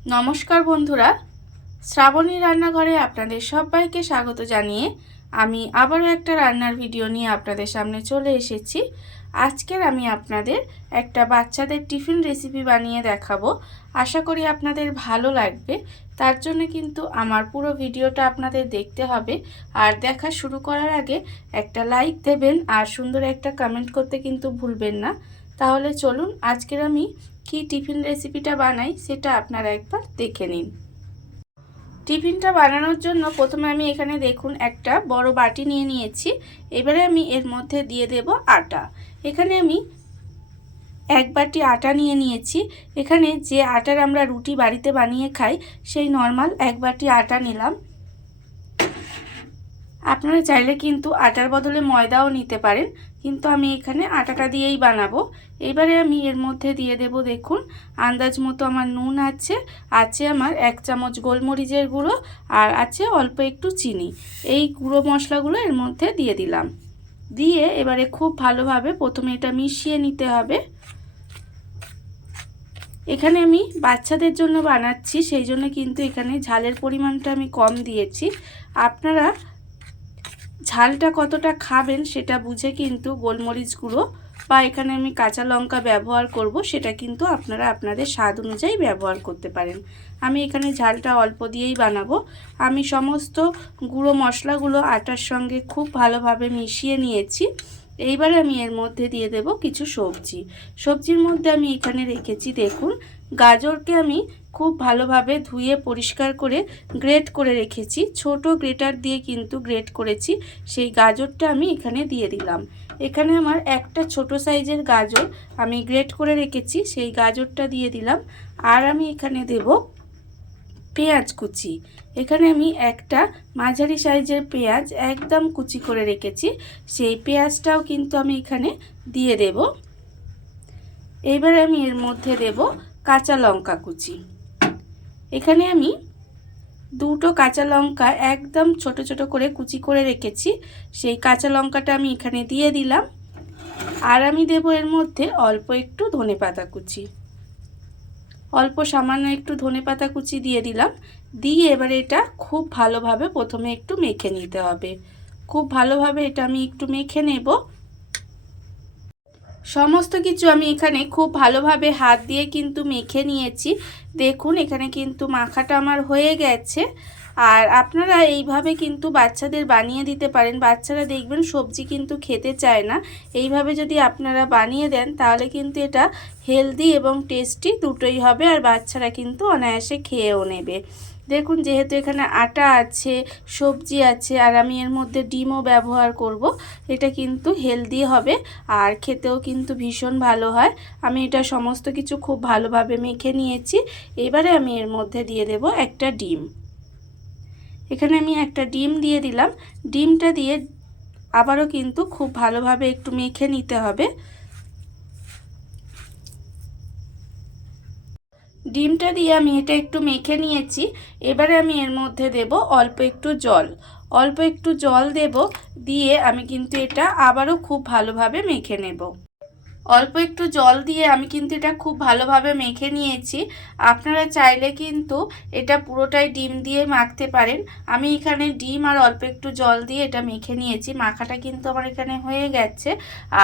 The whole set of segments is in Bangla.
নমস্কার বন্ধুরা। শ্রাবণী রান্নাঘরে আপনাদের সবাইকে স্বাগত জানিয়ে আমি আবারও একটা রান্নার ভিডিও নিয়ে আপনাদের সামনে চলে এসেছি। আজকের আমি আপনাদের একটা বাচ্চাদের টিফিন রেসিপি বানিয়ে দেখাবো। আশা করি আপনাদের ভালো লাগবে। তার জন্য কিন্তু আমার পুরো ভিডিওটা আপনাদের দেখতে হবে। আর দেখা শুরু করার আগে একটা লাইক দেবেন আর সুন্দর একটা কমেন্ট করতে কিন্তু ভুলবেন না। তাহলে চলুন আজকের আমি কি টিফিন রেসিপিটা বানাই সেটা আপনারা একবার দেখে নিন। টিফিনটা বানানোর জন্য প্রথমে আমি এখানে দেখুন একটা বড় বাটি নিয়ে নিয়েছি। এবারে আমি এর মধ্যে দিয়ে দেব আটা। এখানে আমি এক বাটি আটা নিয়ে নিয়েছি। এখানে যে আটার আমরা রুটি বাড়িতে বানিয়ে খাই, সেই নর্মাল এক বাটি আটা নিলাম। আপনারা চাইলে কিন্তু আটার বদলে ময়দাও নিতে পারেন, কিন্তু আমি এখানে আটাটা দিয়েই বানাবো। এবারে আমি এর মধ্যে দিয়ে দেব দেখুন, আন্দাজ মতো আমার নুন আছে আছে আমার এক চামচ গোলমরিচের গুঁড়ো আর আছে অল্প একটু চিনি। এই গুঁড়ো মশলাগুলো এর মধ্যে দিয়ে দিলাম। দিয়ে এবারে খুব ভালোভাবে প্রথমে এটা মিশিয়ে নিতে হবে। এখানে আমি বাচ্চাদের জন্য বানাচ্ছি, সেই জন্য কিন্তু এখানে ঝালের পরিমাণটা আমি কম দিয়েছি। আপনারা ঝালটা কতটা খাবেন সেটা বুঝে কিন্তু গোলমরিচ গুঁড়ো বা এখানে আমি কাঁচা লঙ্কা ব্যবহার করব, সেটা কিন্তু আপনারা আপনাদের স্বাদ অনুযায়ী ব্যবহার করতে পারেন। আমি এখানে ঝালটা অল্প দিয়েই বানাবো। আমি সমস্ত গুঁড়ো মশলাগুলো আটার সঙ্গে খুব ভালোভাবে মিশিয়ে নিয়েছি। এইবারে আমি এর মধ্যে দিয়ে দেব কিছু সবজি। সবজির মধ্যে আমি এখানে রেখেছি, দেখুন, গাজরকে আমি খুব ভালোভাবে ধুয়ে পরিষ্কার করে গ্রেট করে রেখেছি। ছোট গ্রেটার দিয়ে কিন্তু গ্রেট করেছি। সেই গাজরটা আমি এখানে দিয়ে দিলাম। এখানে আমার একটা ছোট সাইজের গাজর আমি গ্রেট করে রেখেছি, সেই গাজরটা দিয়ে দিলাম। আর আমি এখানে দেব পেঁয়াজ কুচি। এখানে আমি একটা মাঝারি সাইজের পেঁয়াজ একদম কুচি করে রেখেছি, সেই পেঁয়াজটাও কিন্তু আমি এখানে দিয়ে দেব। এবারে আমি এর মধ্যে দেব কাঁচা লঙ্কা কুচি। এখানে আমি দুটো কাঁচা লঙ্কা একদম ছোট ছোট করে কুচি করে রেখেছি। সেই কাঁচা লঙ্কাটা আমি এখানে দিয়ে দিলাম। আর আমি দেব এর মধ্যে অল্প একটু ধনে পাতা কুচি। অল্প সামান্য একটু ধনে পাতা কুচি দিয়ে দিলাম। দিয়ে এবার এটা খুব ভালোভাবে প্রথমে একটু মেখে নিতে হবে। খুব ভালোভাবে এটা আমি একটু মেখে নেব। সমস্ত কিছু আমি এখানে খুব ভালোভাবে হাত দিয়ে কিন্তু মেখে নিয়েছি। দেখুন, এখানে কিন্তু মাখাটা আমার হয়ে গেছে। আর আপনারা এইভাবে কিন্তু বাচ্চাদের বানিয়ে দিতে পারেন। বাচ্চারা দেখবেন সবজি কিন্তু খেতে চায় না। এইভাবে যদি আপনারা বানিয়ে দেন, তাহলে কিন্তু এটা হেলদি এবং টেস্টি দুটোই হবে। আর বাচ্চারা কিন্তু অনায়াসে খেয়েও নেবে। দেখুন যেহেতু এখানে আটা আছে, সবজি আছে, আর আমি এর মধ্যে ডিমও ব্যবহার করব। এটা কিন্তু হেলদি হবে আর খেতেও কিন্তু ভীষণ ভালো হয়। আমি এটা সমস্ত কিছু খুব ভালোভাবে মেখে নিয়েছি। এবারে আমি এর মধ্যে দিয়ে দেব একটা ডিম। এখানে আমি একটা ডিম দিয়ে দিলাম। ডিমটা দিয়ে আবারও কিন্তু খুব ভালোভাবে একটু মেখে নিতে হবে। ডিমটা দিয়ে আমি এটা একটু মেখে নিয়েছি। এবারে আমি এর মধ্যে দেব অল্প একটু জল। অল্প একটু জল দেব, দিয়ে আমি কিন্তু এটা আবারও খুব ভালোভাবে মেখে নেব। অল্প একটু জল দিয়ে আমি কিন্তু এটা খুব ভালোভাবে মেখে নিয়েছি। আপনারা চাইলে কিন্তু এটা পুরোটাই ডিম দিয়ে মাখতে পারেন। আমি এখানে ডিম আর অল্প একটু জল দিয়ে এটা মেখে নিয়েছি। মাখাটা কিন্তু আমার এখানে হয়ে গেছে।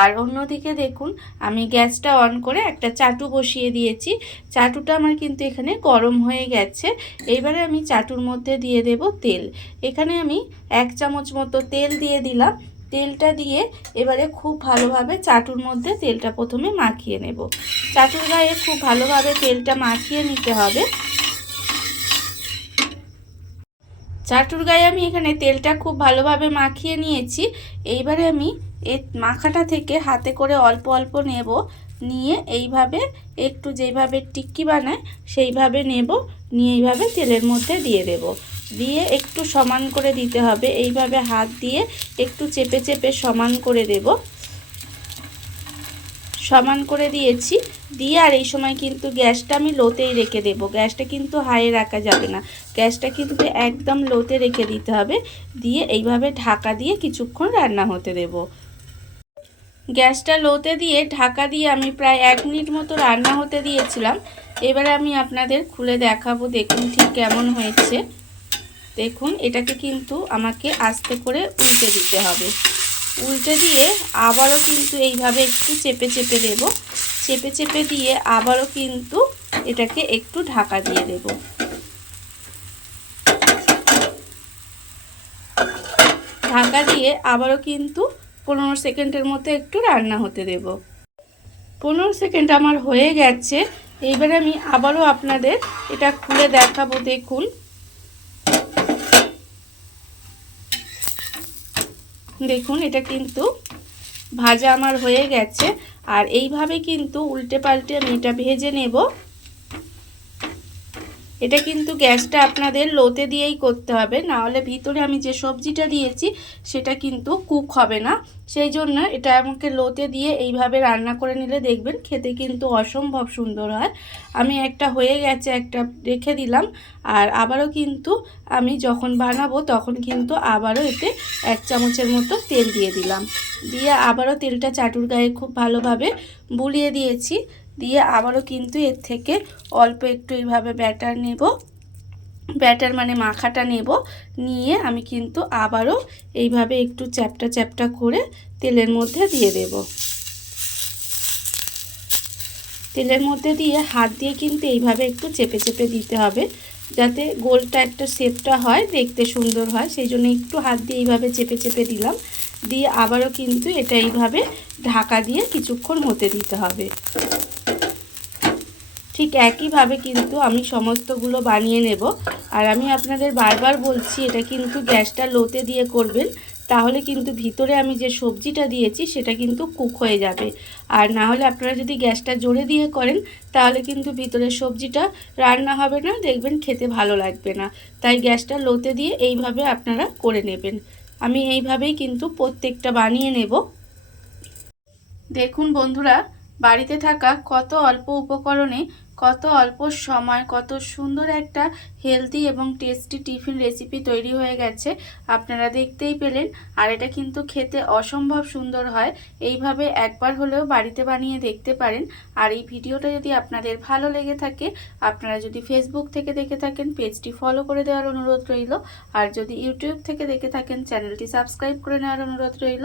আর অন্যদিকে দেখুন, আমি গ্যাসটা অন করে একটা চাটু বসিয়ে দিয়েছি। চাটুটা আমার কিন্তু এখানে গরম হয়ে গেছে। এইবারে আমি চাটুর মধ্যে দিয়ে দেব তেল। এখানে আমি এক চামচ মতো তেল দিয়ে দিলাম। তেলটা দিয়ে এবারে খুব ভালোভাবে চাটুর মধ্যে তেলটা প্রথমে মাখিয়ে নেব। চাটুর গায়ে খুব ভালোভাবে তেলটা মাখিয়ে নিতে হবে। চাটুর গায়ে আমি এখানে তেলটা খুব ভালোভাবে মাখিয়ে নিয়েছি। এইবারে আমি এ মাখাটা থেকে হাতে করে অল্প অল্প নেব। নিয়ে এইভাবে, একটু যেভাবে টিক্কি বানায়, সেইভাবে নেব। নিয়ে এইভাবে তেলের মধ্যে দিয়ে দেব। দিয়ে একটু সমান করে দিতে হবে। এইভাবে হাত দিয়ে একটু চেপে চেপে সমান করে দেব। সমান করে দিয়েছি। দিয়ে আর এই সময় কিন্তু গ্যাসটা আমি লোতেই রেখে দেব। গ্যাসটা কিন্তু হাইয়ে রাখা যাবে না। গ্যাসটা কিন্তু একদম লোতে রেখে দিতে হবে। দিয়ে এইভাবে ঢাকা দিয়ে কিছুক্ষণ রান্না হতে দেব। গ্যাসটা লোতে দিয়ে, ঢাকা দিয়ে আমি প্রায় এক মিনিট মতো রান্না হতে দিয়েছিলাম। এবারে আমি আপনাদের খুলে দেখাবো, দেখুন ঠিক কেমন হয়েছে। দেখুন, এটাকে কিন্তু আমাকে আস্তে করে উল্টে দিতে হবে। উল্টে দিয়ে আবারও কিন্তু এইভাবে একটু চেপে চেপে দেব। চেপে চেপে দিয়ে আবারও কিন্তু এটাকে একটু ঢাকা দিয়ে দেব। ঢাকা দিয়ে আবারও কিন্তু পনেরো সেকেন্ডের মতো একটু রান্না হতে দেব। পনেরো সেকেন্ড আমার হয়ে গেছে। এইবারে আমি আবারও আপনাদের এটা খুলে দেখাবো, দেখুন। দেখুন, এটা কিন্তু ভাজা আমার হয়ে গেছে। আর এইভাবে কিন্তু উল্টে পাল্টে আমি এটা ভেজে নেব। এটা কিন্তু গ্যাসটা আপনাদের লোতে দিয়েই করতে হবে না হলে ভিতরে আমি যে সবজিটা দিয়েছি সেটা কিন্তু কুক হবে না। সেই জন্য এটা আমাকে লোতে দিয়ে এইভাবে রান্না করে নিলে দেখবেন খেতে কিন্তু অসম্ভব সুন্দর হয়। আমি একটা হয়ে গেছে, একটা রেখে দিলাম, আর আবারও কিন্তু আমি যখন বানাবো তখন কিন্তু আবারও এতে এক চামচের মতো তেল দিয়ে দিলাম। দিয়ে আবারও তেলটা চাটুর গায়ে খুব ভালোভাবে বুলিয়ে দিয়েছি। দিয়ে আবারও কিন্তু এর থেকে অল্প একটু এইভাবে ব্যাটার নেব। ব্যাটার মানে মাখাটা নেব। নিয়ে আমি কিন্তু আবারও এইভাবে একটু চ্যাপটা চ্যাপটা করে তেলের মধ্যে দিয়ে দেব। তেলের মধ্যে দিয়ে হাত দিয়ে কিন্তু এইভাবে একটু চেপে চেপে দিতে হবে। যাতে গোলটা একটা শেপটা হয়, দেখতে সুন্দর হয়। সেই জন্য একটু হাত দিয়ে এইভাবে চেপে চেপে দিলাম। দিয়ে আবারও কিন্তু এটা এইভাবে ঢাকা দিয়ে কিছুক্ষণ মতে দিতে হবে। ঠিক একইভাবে কিন্তু আমি সমস্তগুলো বানিয়ে নেব। আর আমি আপনাদের বারবার বলছি, এটা কিন্তু গ্যাসটা লোতে দিয়ে করবেন, তাহলে কিন্তু ভিতরে আমি যে সবজিটা দিয়েছি, সেটা কিন্তু কুক হয়ে যাবে। আর না হলে আপনারা যদি গ্যাসটা জোরে দিয়ে করেন, তাহলে কিন্তু ভিতরের সবজিটা রান্না হবে না, দেখবেন খেতে ভালো লাগবে না। তাই গ্যাসটা লোতে দিয়ে এইভাবে আপনারা করে নেবেন। আমি এইভাবেই কিন্তু প্রত্যেকটা বানিয়ে নেব। দেখুন বন্ধুরা বাড়িতে থাকা কত অল্প উপকরণে কত অল্প সময়, কত সুন্দর একটা হেলদি এবং টেস্টি টিফিন রেসিপি তৈরি হয়ে গেছে। আপনারা দেখতেই পেলেন, আর এটা কিন্তু খেতে অসম্ভব সুন্দর হয়। এইভাবে একবার হলেও বাড়িতে বানিয়ে দেখতে পারেন। আর এই ভিডিওটা যদি আপনাদের ভালো লেগে থাকে, আপনারা যদি ফেসবুক থেকে দেখে থাকেন, পেজটি ফলো করে দেওয়ার অনুরোধ রইল। আর যদি ইউটিউব থেকে দেখে থাকেন চ্যানেলটি সাবস্ক্রাইব করে নেওয়ার অনুরোধ রইল।